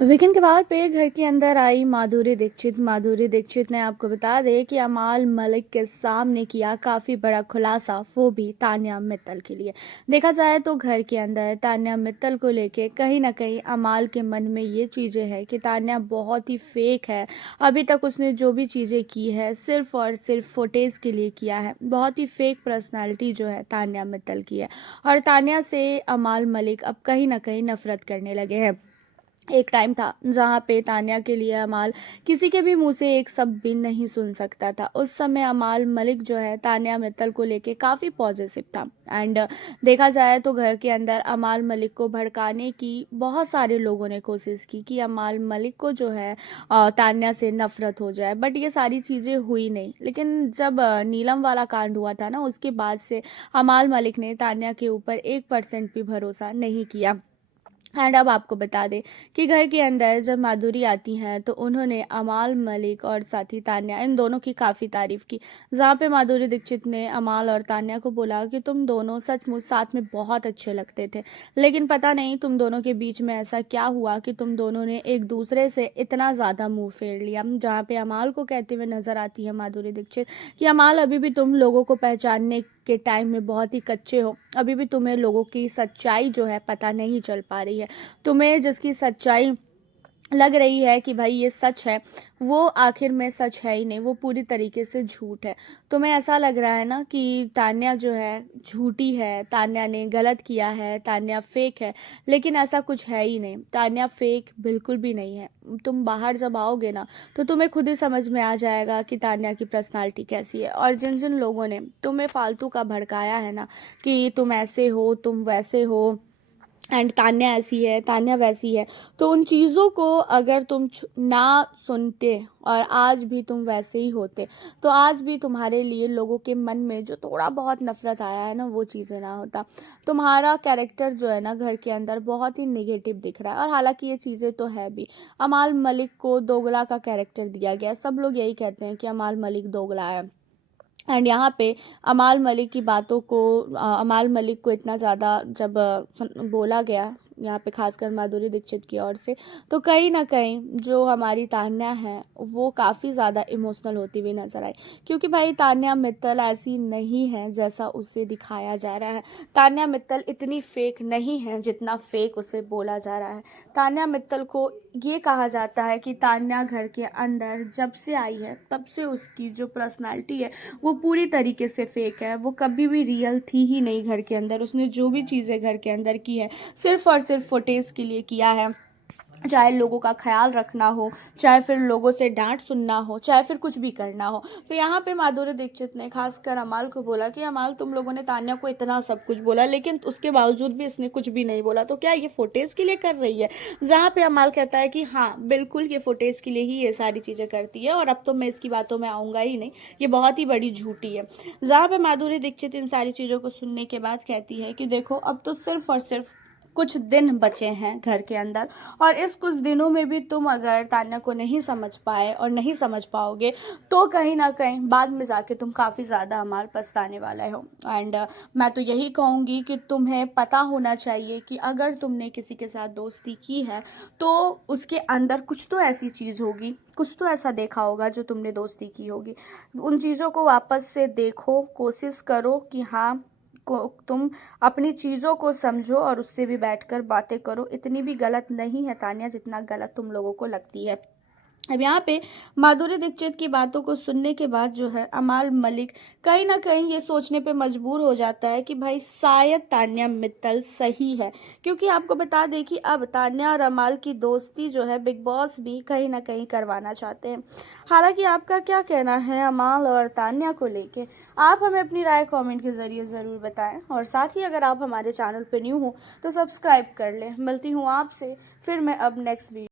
Weekend के बाद पे घर के अंदर आई माधुरी दीक्षित ने आपको बता दें कि अमाल मलिक के सामने किया काफ़ी बड़ा खुलासा, वो भी तान्या मित्तल के लिए। देखा जाए तो घर के अंदर तान्या मित्तल को लेके कहीं ना कहीं अमाल के मन में ये चीज़ें हैं कि तान्या बहुत ही फेक है। अभी तक उसने जो भी चीज़ें की है सिर्फ और सिर्फ फुटेज के लिए किया है। बहुत ही फेक पर्सनैलिटी जो है तान्या मित्तल की है और तान्या से अमाल मलिक अब कहीं ना कहीं नफरत करने लगे हैं। एक टाइम था जहाँ पे तान्या के लिए अमाल किसी के भी मुंह से एक शब्द भी नहीं सुन सकता था। उस समय अमाल मलिक जो है तान्या मित्तल को लेके काफ़ी पॉजिटिव था। एंड देखा जाए तो घर के अंदर अमाल मलिक को भड़काने की बहुत सारे लोगों ने कोशिश की कि अमाल मलिक को जो है तान्या से नफरत हो जाए, बट ये सारी चीज़ें हुई नहीं। लेकिन जब नीलम वाला कांड हुआ था ना, उसके बाद से अमाल मलिक ने तान्या के ऊपर 1% भी भरोसा नहीं किया। एंड अब आपको बता दें कि घर के अंदर जब माधुरी आती हैं तो उन्होंने अमाल मलिक और साथी तान्या इन दोनों की काफ़ी तारीफ की। जहाँ पे माधुरी दीक्षित ने अमाल और तान्या को बोला कि तुम दोनों सचमुच साथ में बहुत अच्छे लगते थे, लेकिन पता नहीं तुम दोनों के बीच में ऐसा क्या हुआ कि तुम दोनों ने एक दूसरे से इतना ज़्यादा मुंह फेर लिया। जहाँ पे अमाल को कहते हुए नजर आती है माधुरी दीक्षित कि अमाल अभी भी तुम लोगों को पहचानने के टाइम में बहुत ही कच्चे हो, अभी भी तुम्हें लोगों की सच्चाई जो है पता नहीं चल पा रही है। तुम्हें जिसकी सच्चाई लग रही है कि भाई ये सच है, वो आखिर में सच है ही नहीं, वो पूरी तरीके से झूठ है। तुम्हें ऐसा लग रहा है ना कि तान्या जो है झूठी है, तान्या ने गलत किया है, तान्या फेक है, लेकिन ऐसा कुछ है ही नहीं। तान्या फेक बिल्कुल भी नहीं है। तुम बाहर जब आओगे ना तो तुम्हें खुद ही समझ में आ जाएगा कि तान्या की पर्सनालिटी कैसी है। और जिन जिन लोगों ने तुम्हें फालतू का भड़काया है ना कि तुम ऐसे हो, तुम वैसे हो, एंड तान्या ऐसी है, तान्या वैसी है, तो उन चीज़ों को अगर तुम ना सुनते और आज भी तुम वैसे ही होते तो आज भी तुम्हारे लिए लोगों के मन में जो थोड़ा बहुत नफरत आया है ना, वो चीज़ें ना होता। तुम्हारा कैरेक्टर जो है ना घर के अंदर बहुत ही नेगेटिव दिख रहा है, और हालांकि ये चीज़ें तो है भी। अमाल मलिक को दोगला का कैरेक्टर दिया गया है। सब लोग यही कहते हैं कि अमाल मलिक दोगला है। एंड यहाँ पे अमाल मलिक की बातों को अमाल मलिक को इतना ज़्यादा जब बोला गया यहाँ पे, खासकर माधुरी दीक्षित की ओर से, तो कहीं ना कहीं जो हमारी तान्या है वो काफ़ी ज़्यादा इमोशनल होती हुई नजर आई। क्योंकि भाई तान्या मित्तल ऐसी नहीं है जैसा उससे दिखाया जा रहा है। तान्या मित्तल इतनी फेक नहीं है जितना फेक उसे बोला जा रहा है। तान्या मित्तल को ये कहा जाता है कि तान्या घर के अंदर जब से आई है तब से उसकी जो पर्सनालिटी है वो पूरी तरीके से फेक है। वो कभी भी रियल थी ही नहीं घर के अंदर। उसने जो भी चीज़ें घर के अंदर की है सिर्फ और सिर्फ फुटेज के लिए किया है। चाहे लोगों का ख्याल रखना हो, चाहे फिर लोगों से डांट सुनना हो, चाहे फिर कुछ भी करना हो। तो यहाँ पे माधुरी दीक्षित ने खासकर अमाल को बोला कि अमाल तुम लोगों ने तान्या को इतना सब कुछ बोला लेकिन उसके बावजूद भी इसने कुछ भी नहीं बोला, तो क्या ये फुटेज के लिए कर रही है? जहाँ पे अमाल कहता है कि हाँ बिल्कुल ये फुटेज के लिए ही ये सारी चीज़ें करती है और अब तो मैं इसकी बातों में आऊँगा ही नहीं, ये बहुत ही बड़ी झूठी है। जहाँ पे माधुरी दीक्षित इन सारी चीज़ों को सुनने के बाद कहती है कि देखो अब तो सिर्फ और सिर्फ कुछ दिन बचे हैं घर के अंदर, और इस कुछ दिनों में भी तुम अगर तान्या को नहीं समझ पाए और नहीं समझ पाओगे तो कहीं ना कहीं बाद में जाके तुम काफ़ी ज़्यादा अमाल पछताने वाले हो। एंड मैं तो यही कहूँगी कि तुम्हें पता होना चाहिए कि अगर तुमने किसी के साथ दोस्ती की है तो उसके अंदर कुछ तो ऐसी चीज़ होगी, कुछ तो ऐसा देखा होगा जो तुमने दोस्ती की होगी। उन चीज़ों को वापस से देखो, कोशिश करो कि हाँ को तुम अपनी चीज़ों को समझो और उससे भी बैठकर बातें करो। इतनी भी गलत नहीं है तान्या जितना गलत तुम लोगों को लगती है। अब यहाँ पे माधुरी दीक्षित की बातों को सुनने के बाद जो है अमाल मलिक कहीं ना कहीं ये सोचने पे मजबूर हो जाता है कि भाई शायद तान्या मित्तल सही है। क्योंकि आपको बता दें कि अब तान्या और अमाल की दोस्ती जो है बिग बॉस भी कहीं ना कहीं करवाना चाहते हैं। हालांकि आपका क्या कहना है अमाल और तान्या को लेके? आप हमें अपनी राय कमेंट के ज़रिए ज़रूर बताएं, और साथ ही अगर आप हमारे चैनल पर न्यू हो तो सब्सक्राइब कर लें। मिलती हूँ आपसे फिर मैं अब नेक्स्ट वीडियो।